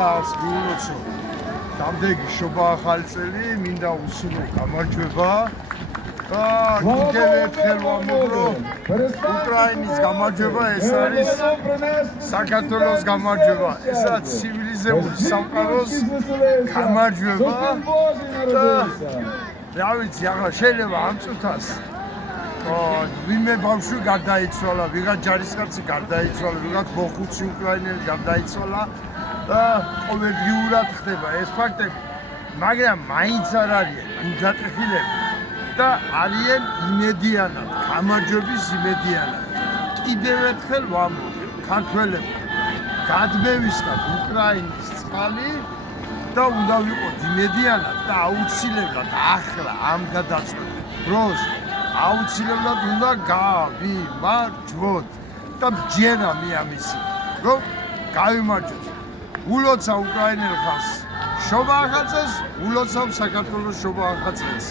ხალხს მიულოცო დამდეგი შობა ახალი წელი მინდა უსინო გამარჯვება და კიდევ ერთხელ ვამბობ უკრაინის გამარჯვება ეს არის საქართველოს გამარჯვება ესაც ცივილიზებული სამყაროს გამარჯვება და რა ვიცი ახლა შეიძლება ამ წუთას ვინმე ბავშვი გარდაიცვალა, ვიღაც ჯარისკაცი გარდაიცვალა, ვიღაც მოხუცი უკრაინელი გარდაიცვალა და ყოველდღიურად ხდება ეს ფაქტები, მაგრამ მაინც არ არიან გულდატეხილები და არიან იმედიანად, გამარჯვების იმედიანად. კიდევ ერთხელ ვამბობ, ქართველებო, გადმევისხათ უკრაინის წყალი და უნდა ვიყოთ იმედიანად და აუცილებლად ახლა ამ გადაწყვეტილ დროს აუცილებლად უნდა გავიმარჯვოთ და ჯერა მე ამისი რომ გავიმარჯვოთ. ულოცა უკრაინელ ხალხს შობა ახალწელს, ულოცავ საქართველოს შობა ახალწელს.